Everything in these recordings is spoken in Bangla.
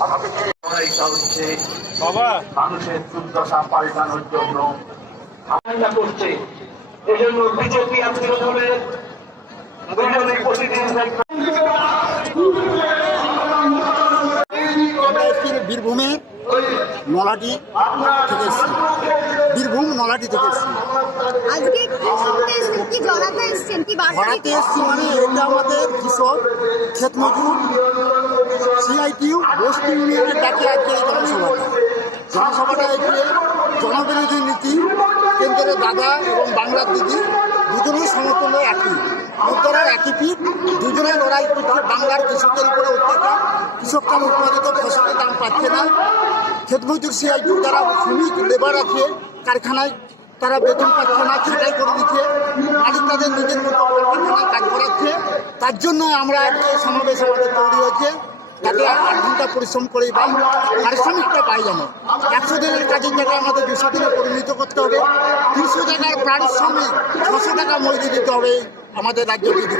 হচ্ছে মানুষের দুর্দশা পাল্টানোর জন্য আশঙ্কা করছে। এজন্য বিজেপি আর তৃণমূলের দুজনে প্রতিদিন বীরভূমে নলাটি থেকে এসছি। বীরভূম নলাটি থেকে এসছি। আজকে কি এসেছেন? জড়াতে এসছি মানে এটা আমাদের কৃষক ক্ষেত মজুর সিআইটিউ বস্তি ইউনিয়নের ডাকে আজকে এই জনসভাটা। জনসভাটা এখানে জনবিরোধী নীতি কেন্দ্রের দাদা এবং বাংলার দিদি দুজনেই সমর্থন একই। উত্তরার একই পিঠ দুজনে লড়াই করছে বাংলার কৃষকের উপরে অত্যাচার কৃষকরা উৎপাদিত ফসলের দাম পাচ্ছে না। ক্ষেত মজুর সিআইটিউ যারা শ্রমিক, লেবার আছে, কারখানায় তারা বেতন পাচ্ছে না ছাঁটাই করে দিচ্ছে। মালিক তাদের নিজের মতো কলকারখানায় কাজ করাচ্ছে। তার জন্য আমরা আজকে সমাবেশ আমাদের তৈরি হয়েছে। যাতে আট ঘণ্টা পরিশ্রম করেই পাই পারিশ্রমিকটা পাই যেন। একশো দিনের কাজের জায়গায় আমাদের দুশো দিনে পরিণত করতে হবে। তিনশো টাকার পারিশ্রমিক, ছশো টাকা মজুরি দিতে হবে। আমাদের রাজ্যকে দিতে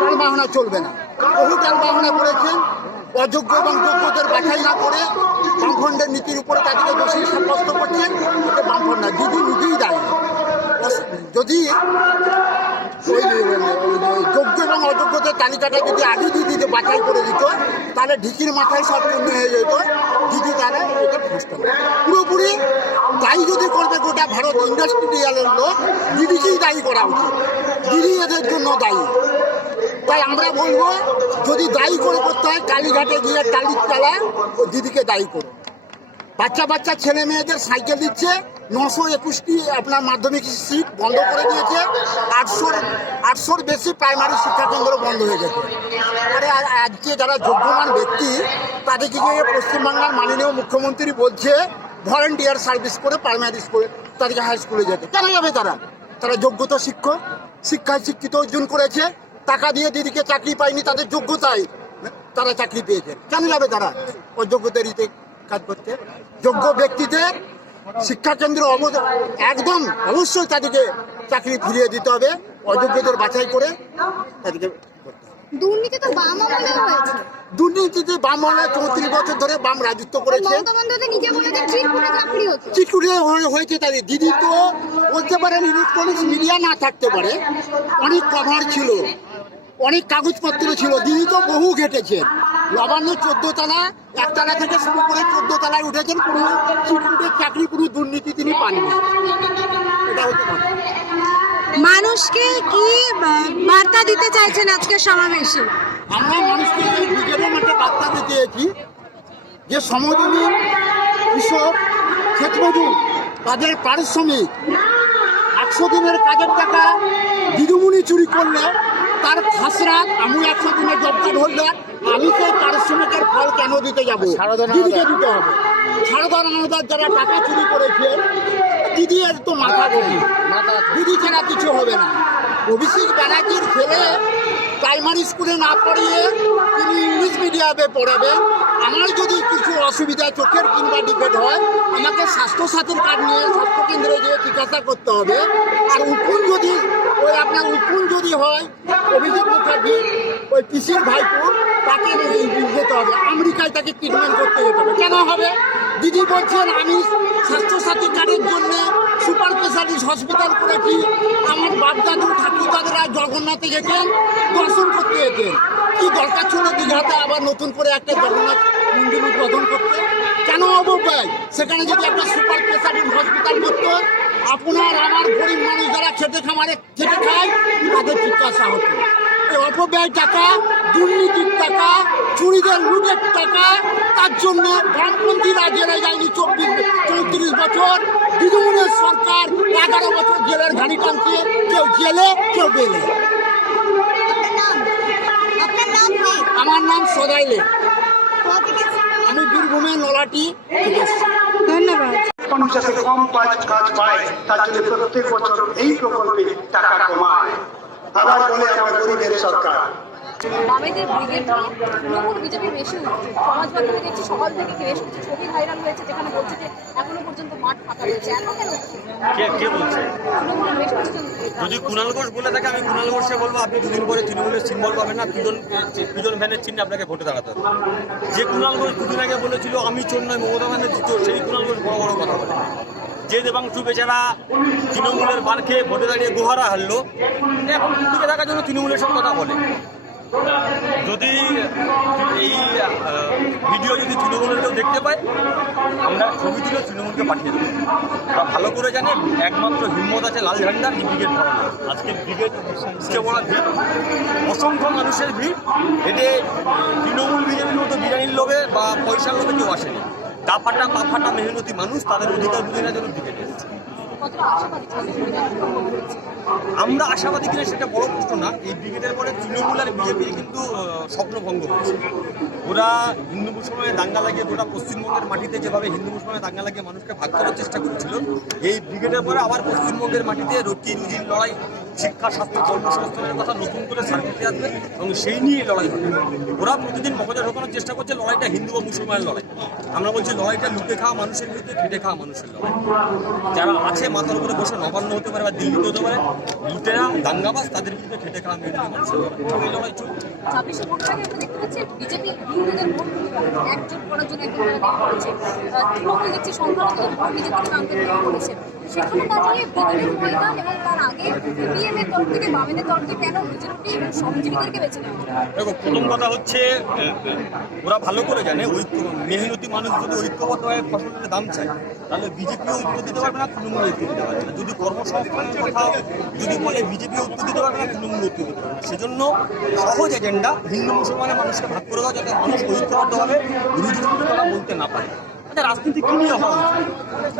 টাল বাহনা চলবে না। বহু টাল বাহনা করেছেন, অযোগ্য এবং যোগ্যদের বাছাই না করে বামফ্রন্টের নীতির উপরে তাদেরকে দোষী সাব্যস্ত করছেন, এটা বামফ্রন্ট না, দিদি নিজেই দায়ী। যদি যোগ্য এবং অযোগ্যদের তালিকাটা যদি আগে দিদিতে বাছাই করে দিত, তাহলে ঢিকির মাথায় সব শূন্য হয়ে যেত। দিদি তারা এটা বুঝতে পুরোপুরি দায়ী যদি করবে গোটা ভারত ইন্ডাস্ট্রিয়ালের লোক, দিদিকেই দায়ী করা উচিত। দিদি এদের জন্য দায়ী। তাই আমরা বলব, যদি দায়ী করে করতে হয়, কালীঘাটে গিয়ে টালির চালা ও দিদিকে দায়ী করো। বাচ্চা বাচ্চা ছেলে মেয়েদের সাইকেল দিচ্ছে, নশো একুশটি আপনার মাধ্যমিক সিট বন্ধ করে দিয়েছে, আটশোর আটশোর বেশি প্রাইমারি শিক্ষাকেন্দ্র বন্ধ হয়ে গেছে। আরে আজকে যারা যোগ্যমান ব্যক্তি, তাদেরকে গিয়ে পশ্চিমবাংলার মাননীয় মুখ্যমন্ত্রী বলছে, ভলেন্টিয়ার সার্ভিস করে প্রাইমারি স্কুলে, তাদেরকে হাই স্কুলে যেতে। কেন যাবে তারা? তারা যোগ্যতা শিক্ষক। শিক্ষায় শিক্ষিত অর্জন করেছে, টাকা দিয়ে দিদিকে চাকরি পায়নি, তাদের যোগ্যতায় তারা চাকরি পেয়েছে কেন যাবে তারা অযোগ্যদের ইতে কাজ করতে যোগ্য ব্যক্তিদের শিক্ষাকেন্দ্র একদম অবশ্যই তাদেরকে চাকরি ফিরিয়ে দিতে হবে, অযোগ্যদের বাছাই করে তাদেরকে। দুর্নীতি তো বাম আমলে হয়েছে। দুর্নীতিতে বাম মনে চৌত্রিশ বছর ধরে বাম রাজত্ব করেছে। মমতা বন্দ্যোপাধ্যায় নিজে বলেছে ঠিক চাকরি হচ্ছে। চিটকুটে হয়ে- হয়েছে তাদের দিদি তো বলতে পারেন ইলেকট্রনিক্স মিডিয়া না থাকতে পারে। অনেক কভার ছিল অনেক কাগজপত্র ছিল। দিদি তো বহু ঘেটেছেন নবান্ন চোদ্দ তলা একতলা থেকে শুরু করে চোদ্দ তলায় উঠেছেন। কোনো চিটকুটের চাকরি কোনো দুর্নীতি তিনি পাননি। এটা হতে পারে মানুষকে কি বার্তা দিতে চাইছেন আজকে সমাবেশে? আমরা মানুষকে বার্তা দিতে চেয়েছি যে সমজনী কৃষক ক্ষেতমজুর তাদের পারিশ্রমিক একশো দিনের কাজের টাকা দিদিমণি চুরি করলে তার খাসরা আমি একশো দিনের জব কার্ড হোল্ডার আমি সেই পারিশ্রমিকের ফল কেন দিতে যাব? দিদিকে দিতে হবে। সারদার অনুদার যারা টাকা চুরি করেছে দিদি এর তো মাথা গভীর দিদি ছাড়া কিছু হবে না। অভিষেক ব্যানার্জির ছেলে প্রাইমারি স্কুলে না পড়িয়ে তিনি ইংলিশ মিডিয়ামে পড়াবে। আমার যদি কিছু অসুবিধা চোখের কিংবা ডিফেক্ট হয়, আমাকে স্বাস্থ্যসাথীর কার্ড নিয়ে স্বাস্থ্যকেন্দ্রে গিয়ে চিকিৎসা করতে হবে। আর উকুন যদি, ওই আপনার উকুন যদি হয়, অভিজিৎ মুখার্জি, ওই পিসির ভাইপো, তাকে যেতে হবে। আমেরিকায় তাকে ট্রিটমেন্ট করতে যেতে হবে। কেন হবে? দিদি বলছেন, আমি স্বাস্থ্যসাথী কার্ডের জন্য সুপার স্পেশালিস্ট হসপিটাল করেছি। আমার বাপদাদু, ঠাকুরদাদারা জগন্নাথে গেছেন, দর্শন করতে যেতেন কি দরকার ছিল দীঘাতে আবার নতুন করে একটা জগন্নাথ মন্দির উদ্বোধন করতে? কেন অবব্যয় সেখানে যদি একটা সুপার স্পেশালিস্ট হসপিটাল করতো, আপনার, আমার গরিব মানুষ যারা খেতে খামারে খেতে খায়, তাদের চিকিৎসা হতো। এই অপব্যয় টাকা দুর্নীতির টাকা চুরিদের লুটের টাকা তার জন্য বামপন্থীরা জেলে যায়নি চব্বিশ চৌত্রিশ বছর তৃণমূলের সরকার এগারো বছর জেলের ঘানি টানছে কেউ জেলে কেউ বেলে। আপনার নাম আপনার নাম কি আমার নাম সদাইলে? আমি বীরভূমের নলাটি ধন্যবাদ। মানুষ কম কাজ পায় তার জন্য প্রত্যেক বছর এই প্রকল্পে টাকা কমায়। আবার বলে আমরা গরিবের সরকার বামেদের ব্রিগেড নিয়ে তৃণমূল বিজেপি বেশি উঠছে সমাজ মাধ্যমে দেখছি সকাল থেকে বেশ কিছু ছবি ভাইরাল হয়েছে যেখানে বলছে যে এখনও পর্যন্ত মাঠ ফাঁকা রয়েছে। এত কেন কে কে বলছে? তৃণমূলের বেশ কিছু যদি কুণাল ঘোষ বলে থাকে আমি কুণাল ঘোষকে বলব আপনি দুদিন পরে তৃণমূলের সিম্বল পাবেন না পিজন পিজন ভ্যানের চিহ্নে আপনাকে ভোটে দাঁড়াতে হবে। যে কুণাল ঘোষ দুদিন আগে বলেছিল আমি চোর নয় মমতা ব্যানার্জি চোর সেই কুণাল ঘোষ বড় বড় কথা বলে। যে দেবাংশু বেচারা তৃণমূলের বার খেয়ে ভোটে দাঁড়িয়ে গুহারা হারলো এখন টিকে থাকার জন্য তৃণমূলের সব কথা বলে। যদি এই ভিডিও যদি তৃণমূলের কেউ দেখতে পায় আমরা ছবি তুলে তৃণমূলকে পাঠিয়ে দেবো। ওরা ভালো করে জানে একমাত্র হিম্মত আছে লাল ঝান্ডা এই ব্রিগেড ধরানো আজকে ব্রিগেড সবচেয়ে বড় ভিড়। অসংখ্য মানুষের ভিড়। এতে তৃণমূল বিজেপির মতো বিরিয়ানির লোভে বা পয়সার লোভে কেউ আসেনি। তা ফাটা পা ফাটা মেহনতি মানুষ তাদের অধিকার বুঝে নেওয়ার জন্য ব্রিগেডে এসেছে। আমরা আশাবাদী কিনা সেটা বড় প্রশ্ন না। এই ব্রিগেডের পরে তৃণমূল আর বিজেপির কিন্তু স্বপ্ন স্বপ্নভঙ্গ হয়েছে ওরা হিন্দু মুসলমানের দাঙ্গা লাগিয়ে গোটা পশ্চিমবঙ্গের মাটিতে যেভাবে হিন্দু মুসলমানের দাঙ্গা লাগিয়ে মানুষকে ভাগ করার চেষ্টা করেছিল, এই ব্রিগেডের পরে আবার পশ্চিমবঙ্গের মাটিতে রুটি রুজির লড়াই শিক্ষা, স্বাস্থ্য কর্মসংস্থানের কথা নতুন করে সার্কিটে আসবে এবং সেই নিয়ে লড়াই হবে। ওরা প্রতিদিন মগজে ঢোকানোর চেষ্টা করছে, লড়াইটা হিন্দু ও মুসলমানের লড়াই। আমরা বলছি, লড়াইটা লুটে খাওয়া মানুষের বিরুদ্ধে, খেটে খাওয়া মানুষের লড়াই। যারা আছে মাথার উপরে বসে নবান্ন হতে পারে বা দিল্লিতে হতে পারে, লুটেরা, দাঙ্গাবাজ, তাদের বিরুদ্ধে খেটে খাওয়া মেহনতি মানুষের লড়াই। এই লড়াই ভোট একজোট করার জন্য তৃণমূল দেখছি সংখ্যালঘুদের ভোট প্রান্তে করেছে। সেখানে দাঁড়িয়ে ব্রিগেডের ময়দান এবং তার আগে সিপিএম এর থেকে বামেদের তরফ কেন মেজরিটি এবং শ্রমজীবীদেরকে বেছে নেওয়া দেখো, প্রথম কথা হচ্ছে ওরা ভালো করে জানে, ঐক্য, মেহনতি মানুষ যদি ঐক্যবদ্ধভাবে ফসলের দাম চায়, তাহলে বিজেপিও উত্তর দিতে পারবে না, তৃণমূল উত্তর দিতে পারবে না। যদি কর্মসংস্থানের কথা যদি বলে বিজেপি উত্তর দিতে পারবে না, তৃণমূল উত্তর দিতে পারবে সেজন্য সহজ এজেন্ডা হিন্দু মুসলমানের মানুষকে ভাগ করে দেওয়া যাতে মানুষ ঐক্যবদ্ধভাবে রুজি তারা বলতে না পারে। আচ্ছা রাজনীতি কি নিয়ে হওয়া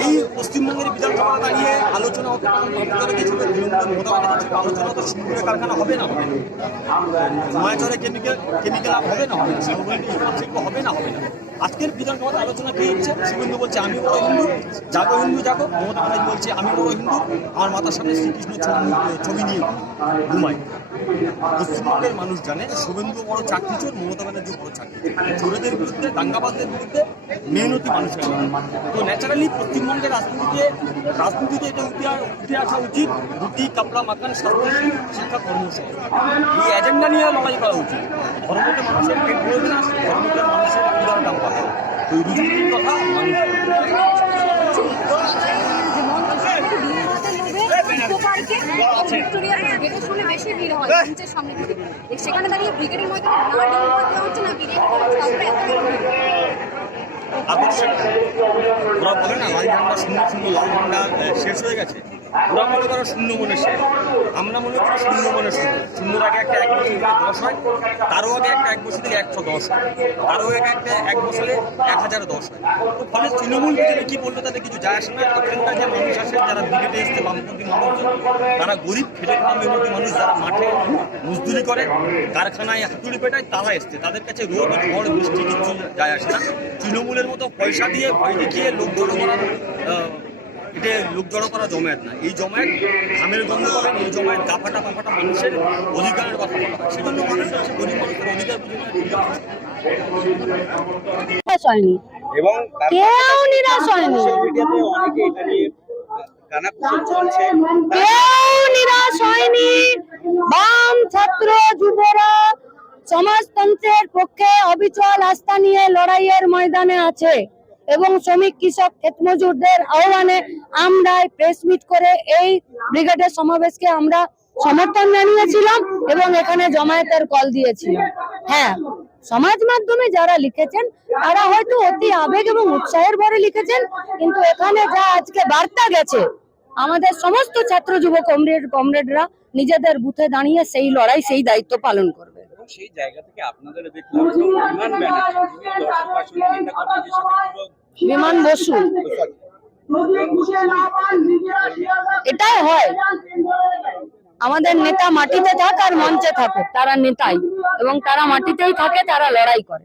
এই পশ্চিমবঙ্গের বিধানসভা দাঁড়িয়ে আলোচনা হতে আলোচনা তো শিল্পের কারখানা হবে না, হবে নয়াচরে কেমিক্যাল কেমিক্যাল হবে না হবে না। হবে না হবে না। আজকের বিধানসভার আলোচনা কি হচ্ছে? শুভেন্দু বলছে আমি বড় হিন্দু। জাগো হিন্দু জাগো মমতা ব্যানার্জি বলছে আমি বড় হিন্দু। আমার মাথার সামনে শ্রীকৃষ্ণ ছবি ছবি নিয়ে ঘুমাই পশ্চিমবঙ্গের মানুষ জানে, শুভেন্দু বড় চাকরি চোর মমতা ব্যানার্জি বড় চাকরি চোর। চোরেদের বিরুদ্ধে, দাঙ্গাবাজদের বিরুদ্ধে মেহনতি মানুষের। তো ন্যাচারালি পশ্চিমবঙ্গের রাজনীতিতে রাজনীতিতে এটা উঠে উঠে আসা উচিত। রুটি, কাপড়া, মাখান, স্বাস্থ্য, শিক্ষা কর্মসূচি এই এজেন্ডা নিয়ে লড়াই করা উচিত। ধর্মতে মানুষের পেট ভরবে না ধর্মতে মানুষের ক্ষুদার দাম পাবে না তো এই রুজির কথা সেখানে দাঁড়িয়ে হচ্ছে না শূন্য শূন্য লাল ঝান্ডা শেষ হয়ে গেছে। ওরা মনে করো শূন্য মনে শেষ আমরা মনে করি শূন্য মনে শূন্য শূন্যর আগে একটা এক বছর থেকে দশ হয়, তারও আগে একটা এক বছর থেকে একশো দশ হয়, তারও আগে একটা এক বছরে এক হাজার দশ হয়। তো ফলে তৃণমূল বিজেপি কি বলল তাদের কিছু যায় আসে না? ওখানকার যে মানুষ আসে, যারা ব্রিগেডে এসছে, বামপন্থী মানুষ তারা গরিব, খেটে খাওয়া মেহনতি মানুষ যারা মাঠে মজদুরি করে, কারখানায় হাতুড়ি পেটায় তারা এসছে। তাদের কাছে রোদ, ঝড়, বৃষ্টি কিছু যায় আসে না। তৃণমূলের মতো পয়সা দিয়ে ভয় দেখিয়ে লোক জড়ো করার এটা লোক জড়ো করা জমায়েত না। এই জমায়েত ঘামের গন্ধ করেন এই জমায়েত গাফাটা পাফাটা মানুষের অধিকারের কথা বলা হয়। সেজন্য মানুষ হচ্ছে গরিব মানুষের অধিকার বুঝে নেয়, ঠিক আছে। নিরাশ হয়নি এবং কেউ নিরাশ হয়নি অনেকে এটা নিয়ে কেউ নিরাশ হয়নি বাম ছাত্র যুবরা সমাজতন্ত্রের পক্ষে অবিচল আস্থা নিয়ে লড়াইয়ের ময়দানে আছে। এবং শ্রমিক কৃষক ক্ষেতমজুরদের আহ্বানে আমরা প্রেস মিট করে এই ব্রিগেডের সমাবেশকে আমরা সমর্থন জানিয়েছিলাম এবং এখানে জমায়েতের কল দিয়েছিলাম। হ্যাঁ সমাজ মাধ্যমে যারা লিখেছেন, তারা হয়তো অতি আবেগ এবং উৎসাহের ভরে লিখেছেন, কিন্তু এখানে যা আজকে বার্তা গেছে, আমাদের সমস্ত ছাত্র যুব কমরেড, কমরেডরা নিজেদের বুথে দাঁড়িয়ে সেই লড়াই, সেই দায়িত্ব পালন করবে। সেই জায়গা থেকে আপনাদের দেখলাম বিমান বসু। এটাই হয়। আমাদের নেতা মাটিতে থাক আর মঞ্চে থাকে, তারা নেতাই। এবং তারা মাটিতেই থাকে, তারা লড়াই করে।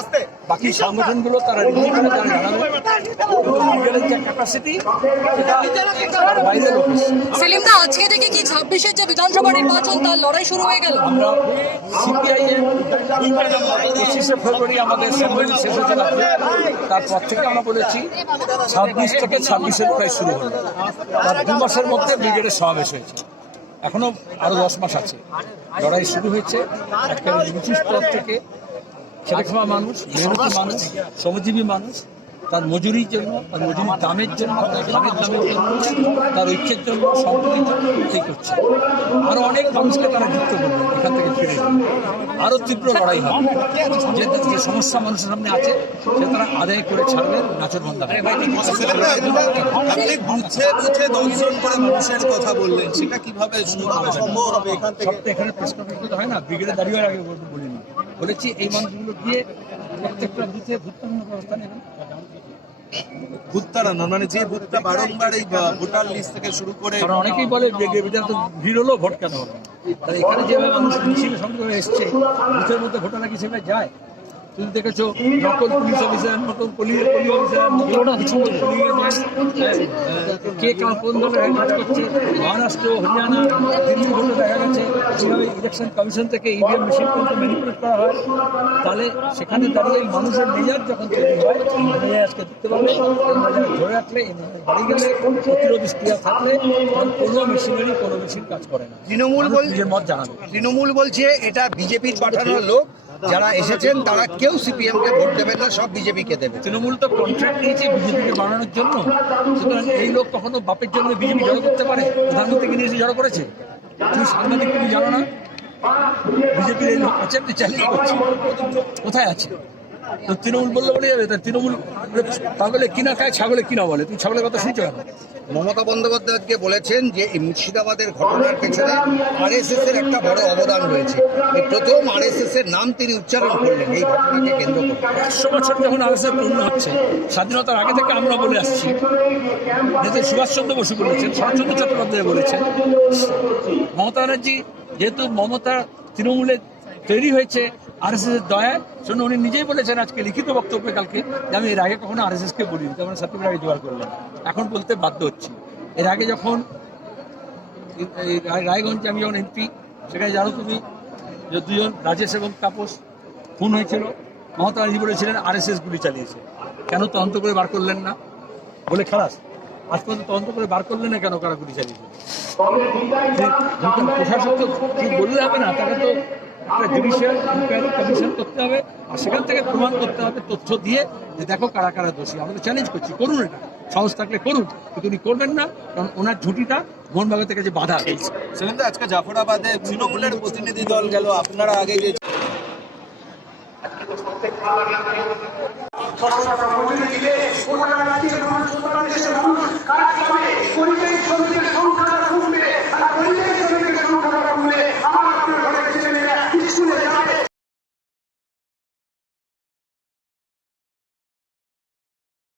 আছে বাকি সংগঠনগুলো তারা রিভিউ করে জানাবে যে ক্যাপাসিটি আজকে থেকে কি ছাব্বিশের যে বিধানসভা নির্বাচন তার লড়াই শুরু হয়ে গেল। আমরা সিপিআইএম পঁচিশে ফেব্রুয়ারি আমাদের সম্মেলন শেষ হতে লাগবে তারপর থেকে আমরা বলেছি ছাব্বিশ থেকে ছাব্বিশের প্রায় শুরু হলো। তার দু মাসের মধ্যে ব্রিগেডের সমাবেশ হয়েছে। এখনও আরও দশ মাস আছে। লড়াই শুরু হয়েছে। একটা থেকে খাওয়া মানুষ মেহনতি মানুষ শ্রমজীবী মানুষ তার মজুরির জন্য তার মজুরির দামের জন্য তার দামের দামের জন্য তার ঐক্যের জন্য সম্পত্তির জন্য এই করছে। আরও অনেক মানুষকে তারা যুক্ত করবে এখান থেকে ফিরে যাবে আরও তীব্র লড়াই হবে। যে যে সমস্যা মানুষের সামনে আছে সে তারা আদায় করে ছাড়বে নাচর বন্ধ আপনি বুঝে বুঝে দর্শন করে মানুষের কথা বললেন সেটা কীভাবে সম্ভব হবে? এখান থেকে এখানে প্রেস হয় না ব্রিগেডে দাঁড়িয়ে আগে বলিনি। বলেছি এই মানুষগুলো গিয়ে প্রত্যেকটা বুথে ভোটদানের ব্যবস্থা নেবেন। ভূত মানে যে ভূতটা বারংবার এই ভোটার লিস্ট থেকে শুরু করে অনেকেই বলে ব্রিগেড তো ভিড় হলো ভোট কেন হলো এখানে যেভাবে মানুষ মিছিল সঙ্গে হয়ে এসছে বুথের মধ্যে ভোটাররা কি সেভাবে যায়? তুমি দেখেছ নকল পুলিশ অফিসার নকল পুলিশ পুলিশ অফিসার নকল কিছু কে কার কোন দলের কাজ করছে মহারাষ্ট্র হরিয়ানা দিল্লি ভোটে দেখা গেছে যেভাবে ইলেকশন কমিশন থেকে ইভিএম মেশিন পর্যন্ত ম্যানিপুলেট করা হয় তাহলে সেখানে দাঁড়িয়ে মানুষের মেজাজ যখন তৈরি হয় মেজাজকে দেখতে পাবে ধরে রাখলে বাড়ি গেলে প্রতিরোধ থাকলে কোনো মেশিনারি কোনো মেশিন কাজ করে না। তৃণমূল মানুষ বল- নিজের মত জানাবে। তৃণমূল বলছে এটা বিজেপির পাঠানো লোক যারা এসেছেন, তারা কেউ সিপিএম কে ভোট দেবেন না, সব বিজেপি কে দেবে তৃণমূল তো কন্ট্রাক্ট নিয়েছে বিজেপিকে বানানোর জন্য। সুতরাং এই লোক কখনো বাপের জন্য বিজেপি জড়ো করতে পারে? প্রধানমন্ত্রীকে নিয়ে জড়ো করেছে? তুমি সাংবাদিক, তুমি জানো না? বিজেপির এই লোক আছে কোথায় আছে? তো তৃণমূল বললে বলে যাবে তা তৃণমূল পাগলে কিনা খায় ছাগলে কিনা বলে তুমি ছাগলের কথা শুনছো কেন? মমতা বন্দ্যোপাধ্যায় আজকে বলেছেন যে এই মুর্শিদাবাদের ঘটনার পেছনে আরএসএস এর একটা বড় অবদান রয়েছে। এই প্রথম আরএসএস এর নাম তিনি উচ্চারণ করলেন এই ঘটনাকে কেন্দ্র করে। একশো বছর যখন আরএসএস পূর্ণ হচ্ছে স্বাধীনতার আগে থেকে আমরা বলে আসছি। নেতা সুভাষচন্দ্র বসু বলেছেন শরৎচন্দ্র চট্টোপাধ্যায় বলেছেন মমতা ব্যানার্জি যেহেতু মমতা তৃণমূলে তৈরি হয়েছে আরএসএস এর দয়ায় শুনে উনি নিজেই বলেছেন আজকে লিখিত বক্তব্যে কালকে যে আমি এর আগে কখনো আরএসএস কে বলিনি যেমন সার্টিফিকেট আগে জোগাড় করলেন। এখন বলতে বাধ্য হচ্ছি। এর আগে যখন রায়- রায়গঞ্জে আমি যখন এমপি সেখানে জানো তুমি যে দুজন রাজেশ এবং তাপস খুন হয়েছিল। মমতা ব্যানার্জি বলেছিলেন আরএসএস গুলি চালিয়েছে। কেন তদন্ত করে বার করলেন না? বলে খালাস আজ পর্যন্ত তদন্ত করে বার করলেন না কেন কারা গুলি চালিয়েছে? প্রশাসক তো ঠিক বললে হবে না তাকে তো একটা জুডিশিয়াল কমিশন করতে হবে আর সেখান থেকে প্রমাণ করতে হবে তথ্য দিয়ে যে দেখো কারা কারা দোষী। আমরা চ্যালেঞ্জ করছি করুন এটা। সাহস থাকলে করুন কিন্তু উনি করবেন না কারণ ওনার ঝুঁটিটা মোহনবাগের থেকে যে বাধা সেখানে আজকে জাফরাবাদে তৃণমূলের প্রতিনিধি দল গেল আপনারা আগে যে সংখ্যা